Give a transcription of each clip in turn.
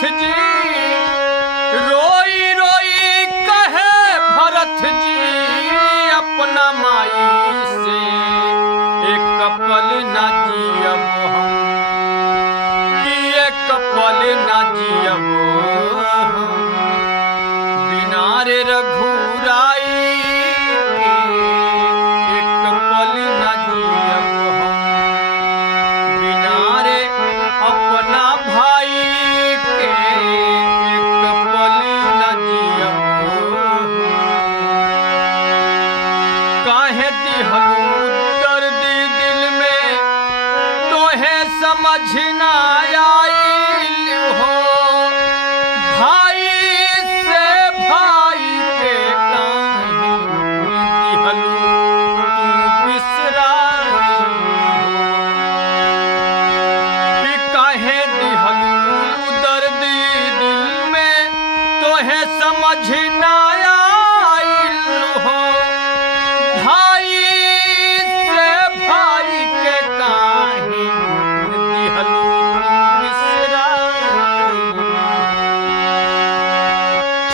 भरत जी रोई रोई कहे भरत जी अपना माई से एक पल ना जियब हम कि एक पल ना जियब हम बिना रे रघुराई के एक पल ना जियब हम बिना रे अपना भाई के एक पल ना जियब काहे दिहलू दर्द दिल में तोहे समझ ना आइल हो भाई से भाई के काहे दिहलू तू बिसराई कि काहे दिहलू दर्द दिल में तोहे समझ ना आइल हो भाई से भाई के काहे दिहलू बिसराई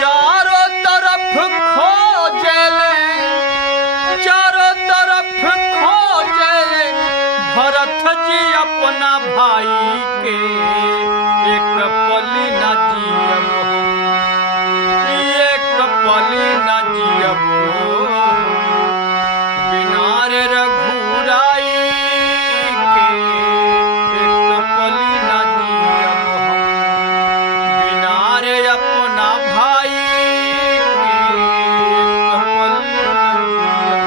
चारों तरफ खोजले चारों तरफ खोजले भरत जी अपना भाई के एक पल ना जियब एक पल ना जियब बिना रे रघुराई के एक पल ना जियब बिना रे अपना भाई के एक पल ना जियब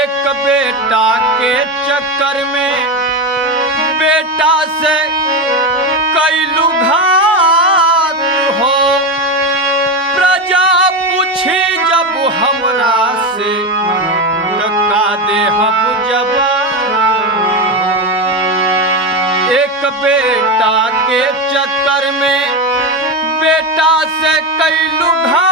एक बेटा के चक्कर में बेटा से कैलू घात हो प्रजा पूछी जब हमरा से का देहब जवाब एक बेटा के चक्कर में बेटा से कैलू घात